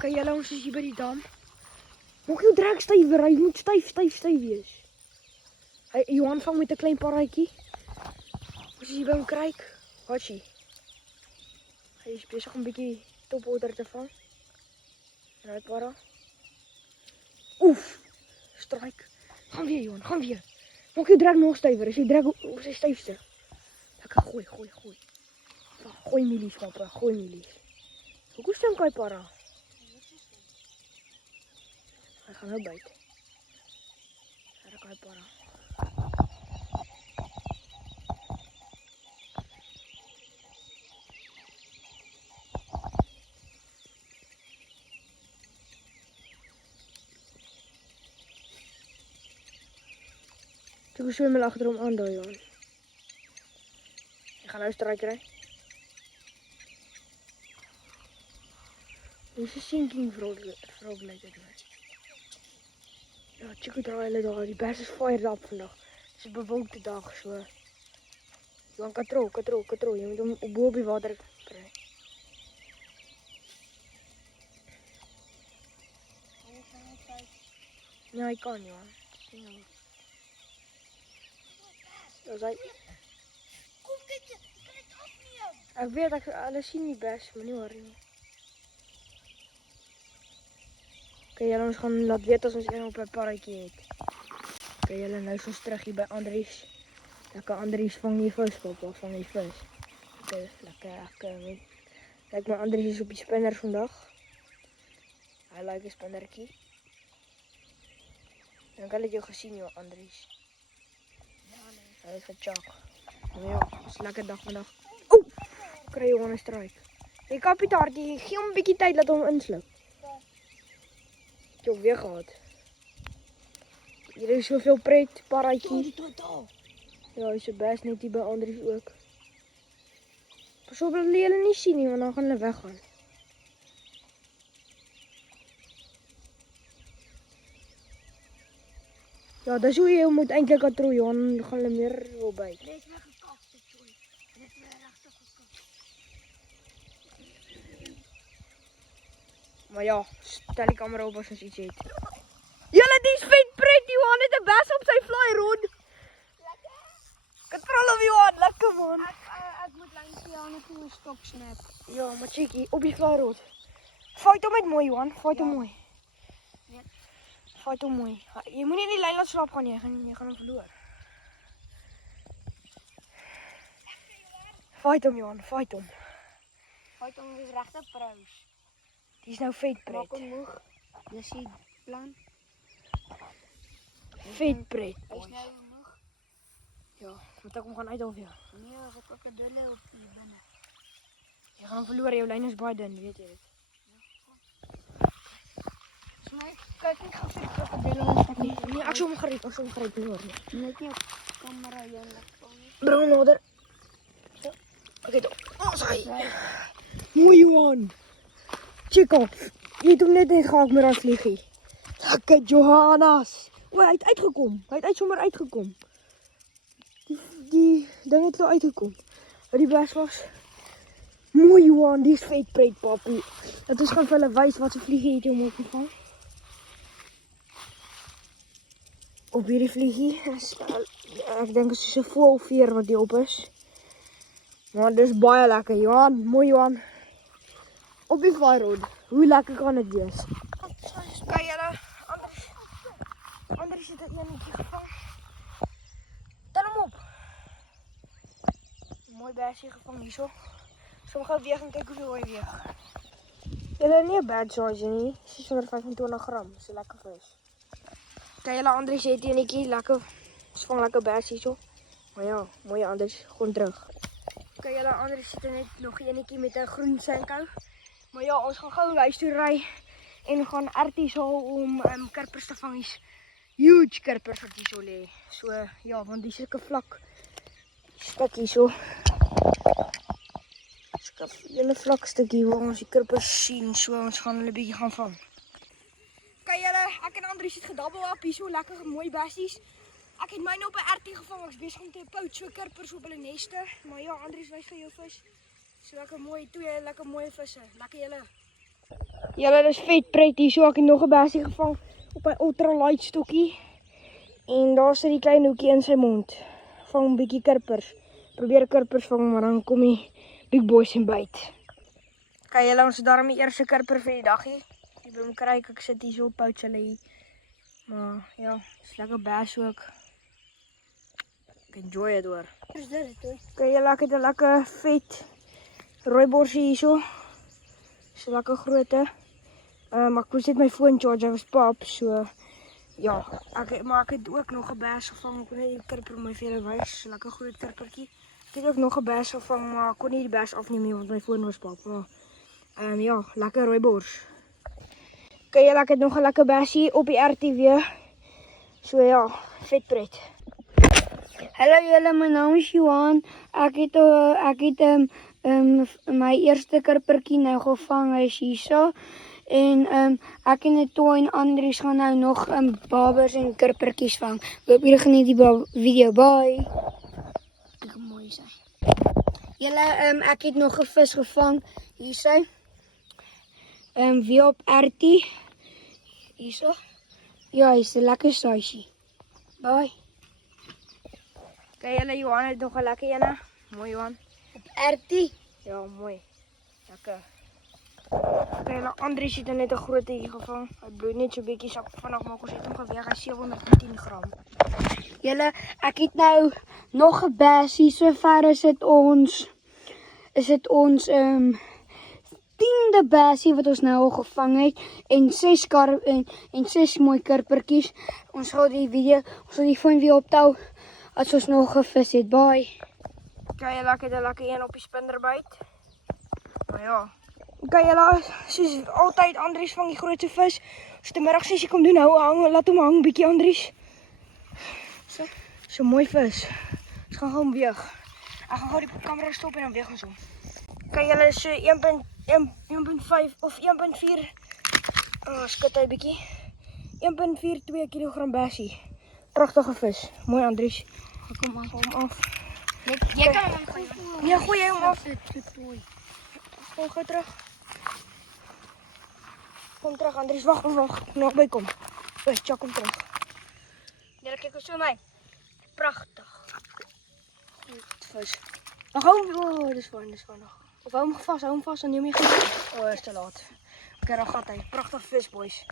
Kan julle ons is hier by die dam? Maak jou drek stywer, hy moet styf wees. Johan vang met 'n klein paartjie. Ons is hier by hom kruik. Watchie. Hy is besig om 'n bietjie topwater te vang. Raai para. Oef. Strike. Gaan weer Johan, gaan weer. Maak jou drek nog stywer, as jy drek op sy styfste. Lekker gooi. Gooi milies, papa, gooi milies. Hoe stem kai para? Hy gaan nou byt. Daar kai para. Ek swem mal agter hom aan daai Johan. Ek gaan nou straai kry. Dis 'n sinking frog lyk dit my. Ja, Chico draai hulle daar, die bers is fired up vandag. Dis 'n bewolkte dag so. Johan katrol, jy moet hom bo op die water kry. Ja, hy kan Johan. Kom kyk, jy kan dit afneem. Ek weet hulle sien die bers, maar nie hoor nie. Okay, julle ons gaan laat weet as ons een op 'n paartjie het. Okay, julle nou soos terug hier by Andries. Lekker Andries vang nie vis, papa, vang nie vis. Okay, lekker. Kyk maar Andries is op die spinner vandag. Hy like 'n spinnertjie. Dan kan ek jou gesien jou Andries. Hy is gechak. Ja, is 'n lekker dag vandag. Oeh! Kry Johan 'n strike. Jy kapitaartjie, gee hom 'n bietjie tyd laat hom insluk. Ek het weer gehad. Hier is soveel pret, paartjie. Ja, hy se bes net hier by Andries ook. Pas op dat hulle nie sien nie, want dan gaan hulle weggaan. Ja, dis hoe jy moet eintlik katrol, Johan, gaan hulle meer wil byt. Dit is weer gekap, dit joy. Dit is weer regtig gekap. Maar ja, stel die kamera op as ons iets het. Julle, dis vet pret, Johan het 'n bes op sy fly rod. Lekker. Katrol op Johan, lekker man. Ek moet langs die aan 'n stok snap. Ja, maar checkie, op die fly rod. Fight hom met mooi, Johan, fight hom mooi. Ja. Fight hom mooi. Jy moenie in die lyn laat slaap gaan nie, jy gaan hom verloor. Fight hom Johan, fight hom. Fight hom is regte prous. Dis nou vet Maak pret. hom moeg. Dis die plan. Vet pret. Hy's nou moeg. Ja, moet ek hom gaan uithaal vir jou. Nee, as ek ook 'n dulle op hier binne. Jy gaan hom verloor, jou lyn is baie dun, weet jy dit. My kyk nie gou vir die krokodille as ek nie. Nee, ek sou hom gereed, nie hoor nie. Net nie op kamera eendag van nie. Bring hom nader. Ja, ek het hom. Ons hy. Mooi Johan. Check op. Jy het hom net gehak met daai vliegie. Lekker Johannes. O, hy het uitgekom. Hy het sommer uitgekom. Die ding het nou uitgekom. Wat die bes was. Mooi Johan, dis vet pret papi. Dat ons gaan vir hulle wys wat se vliegie het jy hom opgevang. Op hierdie vliegie is ek dink is so 'n voëlveer wat hier op is. Maar dis baie lekker, Johan. Mooi Johan. Op die fly rod. Hoe lekker kan dit wees? Kyk julle, Andries het 'n enetjie gevang. Tel hom op. Mooi besie gevang hierso. Som gou weeg en kyk hoeveel hy weeg. Julle nie 'n bad size nie. 625 gram. Dis 'n lekker vis. Kyk julle Andries het 'n enetjie lekker. Ons vang lekker bes hierso. Maar ja, mooi Andries, gewoon terug. Kyk julle Andries het net nog 'n enetjie met 'n groen senkou. Maar ja, ons gaan gou huis toe ry en gaan erties haal om karpers te vang. Huge karpers wat hierso lê. So ja, want dis 'n vlak stuk hierso. Skaf julle vlak stukkie waar ons die karpers sien. So ons gaan hulle bietjie gaan vang. Kyk julle, ek en Andries het gedabbel op hierso lekker mooi bessies. Ek het myne op 'n ertie gevang. Ek's besig om te pout so karpers op hulle neste. Maar ja, Andries wys vir jou vis. So lekker mooi, twee lekker mooi visse. Lekker julle. Julle, dis vet pret hier. So ek het nog 'n bessie gevang op 'n ultralight stokkie. En daar sit die klein hoekie in sy mond. Vang 'n bietjie kirpers. Probeer kirpers vang, maar dan kom die big boys en byt. Kyk julle, ons het daarom die eerste kirper vir die daggie. Die bloemkruik, ek sit hier so op pouch hulle hier. Maar ja, is lekker bass ook. Ek enjoy het hoor. Wat is dit hoor? Kyk julle, ek het 'n lekker vet rooiborsie hierso. So lekker grootte. Maar ek moes net my foon charge, hy was pap, so ja, maar ek het ook nog 'n bass gevang. Ek kon net die kirper my vir julle wys, so lekker groot kirpertjie. Ek het ook nog 'n bass gevang, maar ek kon nie die bass afneem nie want my foon was pap. Maar ja, lekker rooibors. Kyk julle, ek het nog 'n lekker bassie op die RTV. So ja, vet pret. Hallo julle, my naam is Johan. Ek het my eerste kirpertjie nou gevang, hy is hierso. En ek en Toy en Andries gaan nou nog babers en kirpertjies vang. Hoop julle geniet die video. Bye. Kyk hoe mooi is hy. Julle, ek het nog 'n vis gevang. Hier is hy. Weer op RT. Hierso. Ja, hy's 'n lekker saisie. Bye. Kyk julle, Johan het nog 'n lekker ene. Mooi Johan. Op RT. Ja, mooi. Lekker. Kyk julle, Andries het net 'n groot hier gevang. Hy bloed net so bietjie, sak vanaand maak ons het hom geweeg, hy 710 gram. Julle, ek het nou nog 'n bassie. Sover is dit ons 10de bassie wat ons nou al gevang het en 6 mooi kirpertjies. Ons sal die foon weer optou as ons nog gevis het. Bye. Kyk julle, ek het 'n lekker een op die spinnerbyt. Maar ja. Kyk julle, soos altyd Andries vang die grootste vis. As die middagsessie kom doen, laat hom hang bietjie Andries. So mooi vis. Ons gaan hom weeg. Ek gaan gou die kamera stop en dan weeg ons hom. Kyk julle, so 1.5 of 1.4. Skud hy bietjie. 1.42 kg bassie. Pragtige vis. Mooi Andries. Kom maar hom af. Jy kan hom gooi. Ja, gooi hom af. Kom gou terug. Kom terug Andries, wag nog by kom. Tjak kom terug. Julle kyk hoe so my. Pragtig. Goed vis. Nog hou, dis fyn nog. Of hou hom vas, dan neem jy goed. Is te laat. Okay, dan gaat hy. Pragtig vis boys.